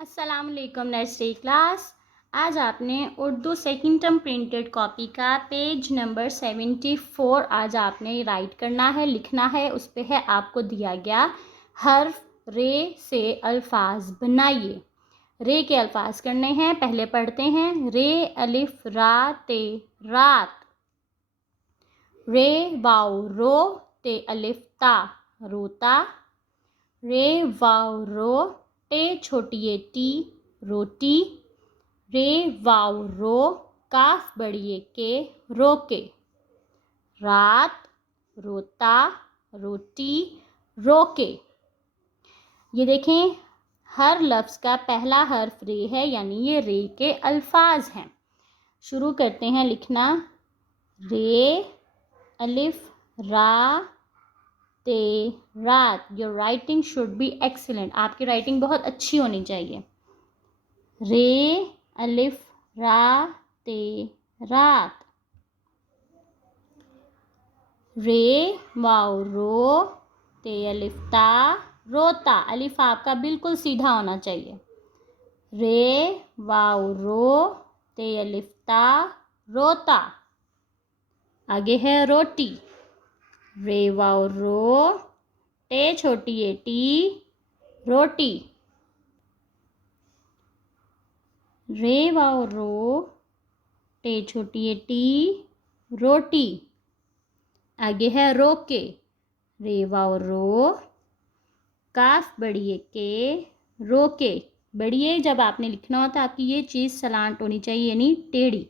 अस्सलाम वालेकुम nursery class. आज आपने Urdu second term printed copy का पेज नंबर 74 आज आपने राइट करना है, लिखना है। उस पे है आपको दिया गया हर्फ रे से अल्फाज बनाइए। रे के अल्फाज करने हैं, पहले पढ़ते हैं। रे अलिफ रा ते रात। रे वाव रो ते अलिफ ता रोता। रे वाव रो टे छोटी ये टी रोटी। रे वाव रो काफ बड़ी के रोके। रात रोता रोटी रोके। ये देखें, हर लफ्ज़ का पहला हर्फ रे है, यानी ये रे के अल्फाज हैं। शुरू करते हैं लिखना। रे अलिफ रा ते रात। Your writing should be excellent. आपकी राइटिंग बहुत अच्छी होनी चाहिए। रे अलिफ रा ते रात। रे वाव रो ते अलिफ ता रोता। अलिफ आपका बिल्कुल सीधा होना चाहिए। रे वाव रो ते अलिफ ता रोता। आगे है रोटी। रे वाव रो टे छोटी ये टी रोटी। रे वाव रो टे छोटी ये टी रोटी। आगे है रोके। रे वाव रो काफ बड़ी के रोके। बड़ी जब आपने लिखना होता है, आपकी ये चीज़ सलांट होनी चाहिए, यानी टेढ़ी।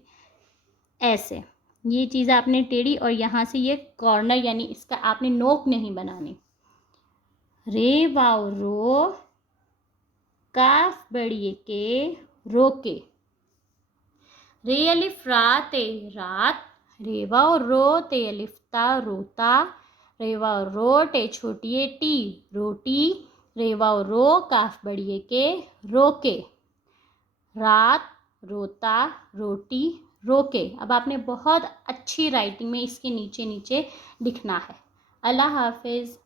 ऐसे ये चीज़ आपने टेढ़ी, और यहाँ से ये कॉर्नर, यानी इसका आपने नोक नहीं बनानी। रे वाव रो काफ बड़ी के रोके। रे अलिफ रा ते रात। रे वाव रो ते अलिफ ता रोता। रे वाव रो टे छोटी टी रोटी। रे वाव रो काफ बड़ी के रोके। रात रोता रोटी रोके। अब आपने बहुत अच्छी राइटिंग में इसके नीचे नीचे लिखना है। अल्लाह हाफिज़।